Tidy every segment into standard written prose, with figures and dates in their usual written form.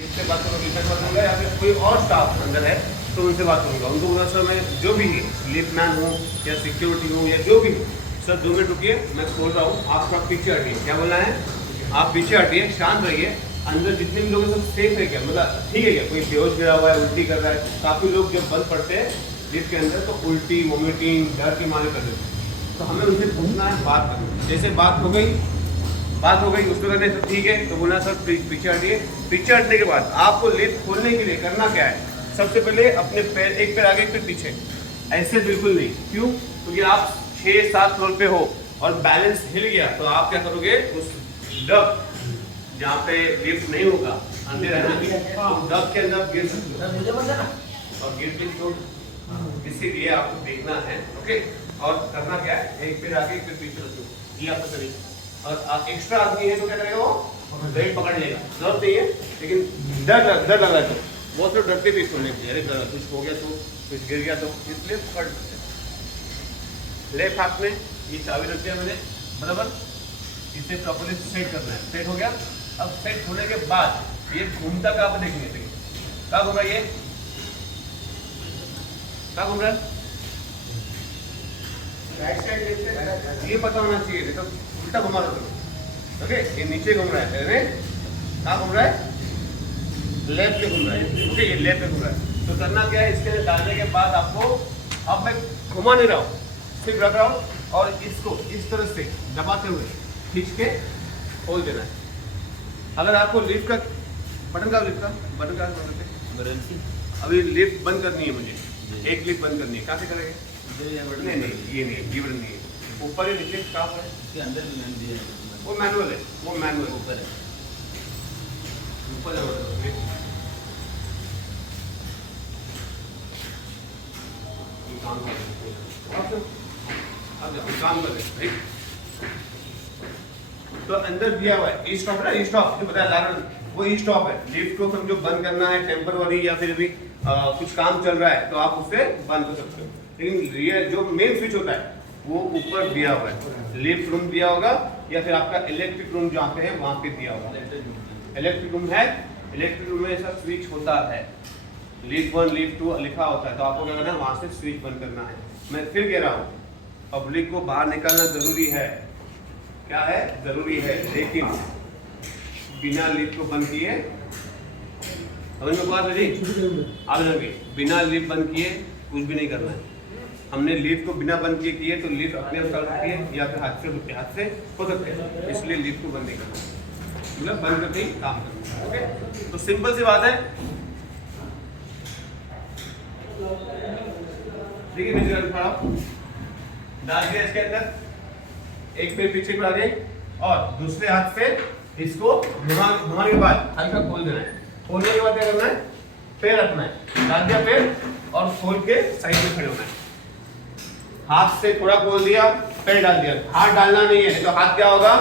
इससे बात करूँगा या फिर कोई और स्टाफ अंदर है तो उनसे बात करूँगा। उनको बोला सर मैं जो भी है लिफ्ट मैन हूँ या सिक्योरिटी हूँ या जो भी हूँ, सर 2 मिनट रुकिए मैं खोल रहा हूँ, आप थोड़ा पीछे हटिए। क्या बोलना है, आप पीछे हटिए, शांत रहिए। अंदर जितने भी लोग हैं सब सेफ है क्या, मतलब ठीक है क्या, कोई बेहोश गिरा हुआ है, उल्टी कर रहा है। काफ़ी लोग जब बंद पड़ते हैं लिफ्ट के अंदर तो उल्टी वोमिटिंग डर की मारे कर देते हैं। तो हमें उनसे पूछना है, बात करना। जैसे बात हो गई उसको करने से ठीक है तो बोलना सर पीछे हटिए। पीछे हटने के बाद आपको लिफ्ट खोलने के लिए करना क्या है, सबसे पहले अपने पैर, एक पैर आगे एक पैर पीछे, ऐसे बिल्कुल नहीं। क्यों, क्योंकि आप 6-7 फ्लोर पे हो और बैलेंस हिल गया तो आप क्या करोगे, उस डब जहाँ पे लिफ्ट नहीं होगा अंदर रहना तो डब के अंदर गिर सकते हो और गिर के तो इसीलिए आपको देखना है। ओके, और करना क्या है, एक पैर आगे एक पैर पीछे रखो, ये आपका तरीका। और एक्स्ट्रा आदमी है तो क्या करेगा, वो बेल्ट पकड़ लेगा, जरूरत नहीं है, लेकिन डर लग रहा है तो बहुत लोग डरते भी खोलने के, अरे कुछ हो गया तो, कुछ गिर गया तो, इसलिए पकड़ सकते हैं। लेफ्ट हाथ में ये चाबी रख दिया मैंने, बराबर, इसे प्रॉपर्ली सेट करना है। सेट हो गया। अब सेट होने के बाद ये घूमता का आप देखेंगे, क्या घूम रहा है, ये क्या घूम रहा है, राइट साइड, ये पता होना चाहिए, तो उल्टा घुमा रहा है। ओके, ये नीचे घूम रहा है, अरे कहाँ घूम रहा है, लेफ्ट में घूम रहा है। ओके, ये लेफ्ट में घूम रहा है। तो करना क्या है, इसके डालने के बाद आपको, अब मैं घुमा नहीं रहा हूँ, सिर्फ रख रहा हूँ और इसको इस तरह से दबाते हुए खींच के खोल देना है। अगर आपको लिफ्ट का बटन का इमरजेंसी अभी लिफ्ट बंद करनी है, मुझे एक लिफ्ट बंद करनी है, कहाँ से करेंगे, नहीं ये नहीं, लीवर नहीं है, ऊपर ही नीचे काम है, इसके अंदर भी मैन दिया है, वो मैनुअल है, वो मैनुअल ऊपर है, ऊपर है, काम कर रहे हैं। तो अंदर दिया हुआ है ई स्टॉप ना, ई स्टॉप जो बताया लारन, वो ई स्टॉप है। लिफ्ट को समझो बंद करना है टेम्पररी या फिर भी कुछ काम चल रहा है तो आप उससे बंद कर सकते हो। लेकिन रियल जो मेन स्विच होता है वो ऊपर दिया हुआ है, लिफ्ट रूम दिया होगा या फिर आपका इलेक्ट्रिक रूम जहाँ पे है वहाँ पे दिया होगा। इलेक्ट्रिक रूम है, इलेक्ट्रिक रूम में ऐसा स्विच होता है, लिफ्ट 1 लिफ्ट 2 लिखा होता है, तो आपको क्या करना है, वहाँ से स्विच बंद करना है। मैं फिर कह रहा हूँ, पब्लिक को बाहर निकालना जरूरी है, क्या है, जरूरी है, लेकिन बिना लिफ्ट को बंद किए, समझ में बात है जी, आप बिना लिफ्ट बंद किए कुछ भी नहीं करना है। हमने लिफ्ट को बिना बंद किए तो लिफ्ट अपने आप चल सकती है या फिर हाथ से हो सकते हैं, इसलिए लिफ्ट को बंद नहीं करना, मतलब बंद करके ही काम करना। ओके, तो सिंपल सी बात है। देखिए नीचे खड़ा डाल दिया इसके अंदर, एक पैर पीछे को आगे और दूसरे हाथ से इसको घुमाने के बाद हल्का खोल देना है। खोलने के बाद क्या करना है, पैर रखना है, डाल दिया पैर और खोल के साइड में खड़े होना है। हाथ से थोड़ा खोल दिया, पैर डाल दिया, हाथ डालना नहीं है, तो हाथ क्या होगा,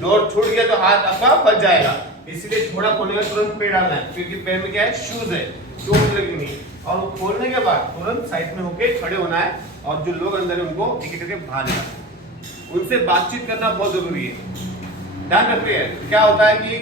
डोर छूट गया तो हाथ आपका फंस जाएगा, इसलिए थोड़ा खोलने के तुरंत पैर डालना है, क्योंकि पैर में क्या है, शूज है, चोट लगेगी नहीं। और खोलने के बाद तुरंत साइड में होके खड़े होना है और जो लोग अंदर है उनको एक एक करके बाहर लेना है, उनसे बातचीत करना बहुत जरूरी है। ध्यान रखिए, क्या होता है कि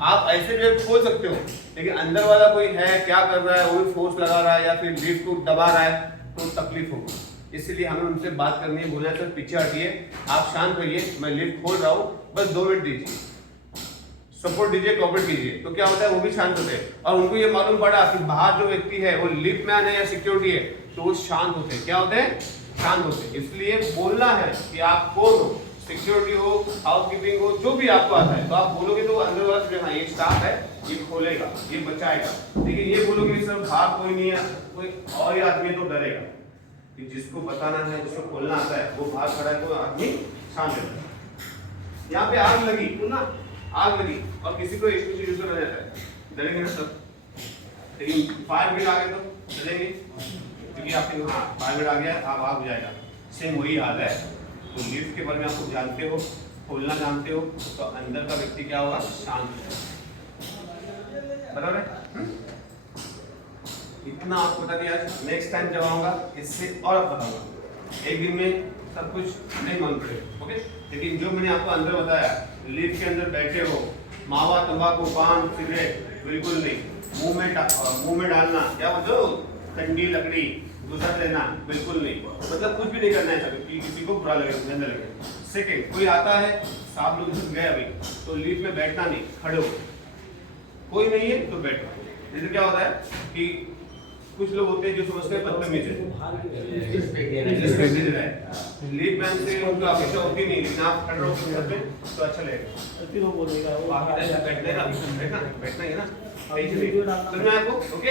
आप ऐसे जो खोल सकते हो लेकिन अंदर वाला कोई है क्या कर रहा है, वो भी फोर्स लगा रहा है या फिर लिफ्ट को दबा रहा है तो तकलीफ होगी, इसलिए हमें उनसे बात करनी है। बोला सर पीछे हटिए, आप शांत रहिए, मैं लिफ्ट खोल रहा हूँ, बस 2 मिनट दीजिए, सपोर्ट दीजिए, कोऑपरेट कीजिए, तो क्या होता है वो भी शांत होते हैं और उनको ये मालूम पड़ा कि बाहर जो व्यक्ति है वो लिफ्ट मैन है या सिक्योरिटी है तो वो शांत होते हैं। क्या होते हैं, शांत होते हैं। इसलिए बोलना है कि आप कौन हो, सिक्योरिटी हो, हाउसकीपिंग हो, जो भी आपको आता है तो आप बोलोगे तो अंदर वाला जो हाँ ये स्टाफ है ये खोलेगा, ये बचाएगा। लेकिन ये बोलोगे सर बाहर कोई नहीं है, कोई और ही आदमी तो डरेगा, कि जिसको बताना है, जिसको खोलना आता है वो बाहर खड़ा है, कोई आदमी शांत है। यहाँ पे आग लगी ना, आग लगी और किसी को इसको यूज करना जाता है, डरेंगे ना सब, लेकिन 5 मिनट आ गए तो डरेंगे, क्योंकि आपके हाँ 5 मिनट आ गया अब आग हो जाएगा। सेम वही हाल है। तो लिफ्ट के बारे में आपको जानते हो, खोलना जानते हो, तो अंदर का व्यक्ति क्या होगा, शांत बराबर है। इतना आपको बता दिया, नेक्स्ट टाइम जब आऊंगा इससे और बताऊंगा, एक दिन में सब कुछ नहीं मालूम पड़ेगा। ओके, लेकिन जो मैंने आपको अंदर बताया, लिफ्ट के अंदर बैठे हो, मावा तंबाकू पान सिगरेट बिल्कुल नहीं। मुंह में डालना, क्या बोलते हो, ठंडी लकड़ी गुजर लेना, बिल्कुल नहीं। मतलब कुछ भी नहीं करना है कि किसी को बुरा लगे, गंदा लगे। सेकंड, कोई आता है, सांप लोग गए अभी, तो लीफ में बैठना नहीं, खड़े हो। कोई नहीं है तो बैठो। जैसे क्या होता है कि कुछ लोग होते हैं जो समझते हैं बदतमीज है, लीफ मैन से उनका अपेक्षा होती नहीं, लेकिन आप खड़े रहो तो अच्छा लगेगा। बैठना ही है ना, तो मैं आपको ओके